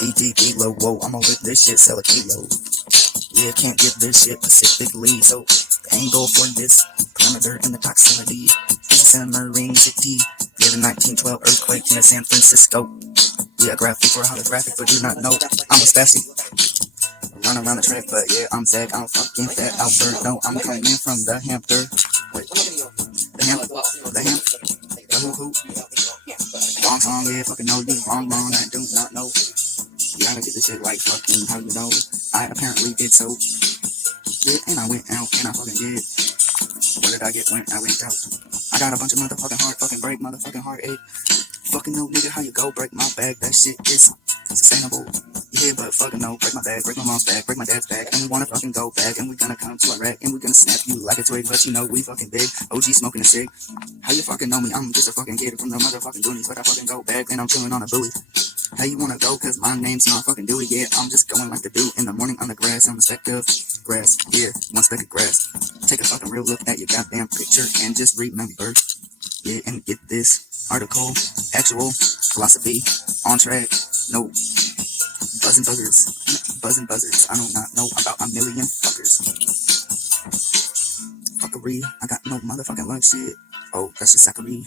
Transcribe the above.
GG kilo, whoa, I'm over this shit, sell a kilo. Yeah, can't get this shit specifically, so angle for this perimeter in the proximity. This is in Marine City. Yeah, the 1912 earthquake in San Francisco. Yeah, graphic for holographic, but do not know I'm a Stassi. Run around the track, but yeah, I'm Zach, I'm fucking fat Albert. No, I'm coming in from the Hampton. Wait, the who? Wrong song, yeah, fucking know you. Wrong, I do not know. You gotta get this shit like fucking how you know. I apparently did so. Yeah, and I went out and I fucking did. What did I get when I went out? I got a bunch of motherfucking heart, fucking break, motherfucking heartache. Fucking no nigga, how you go break my bag? That shit is sustainable. Yeah, but fucking no, break my bag, break my mom's bag, break my dad's bag, and we wanna fucking go back, and we gonna come to Iraq, and we gonna snap you like a twig, but you know we fucking big. OG smoking a cig. How you fucking know me? I'm just a fucking kid from the motherfucking Goonies, but I fucking go back, and I'm chilling on a buoy. How you wanna go? Cause my name's not fucking Dewey. Yeah, I'm just going like the dew in the morning on the grass. I'm a speck of grass. Yeah, one speck of grass. Take a fucking real look at your goddamn picture and just remember. Yeah, and get this article. Actual philosophy on track. No buzzing buzzers. Buzzing buzzards. I do not know about a million fuckers. Fuckery. I got no motherfucking life shit. Oh, that's just sackery.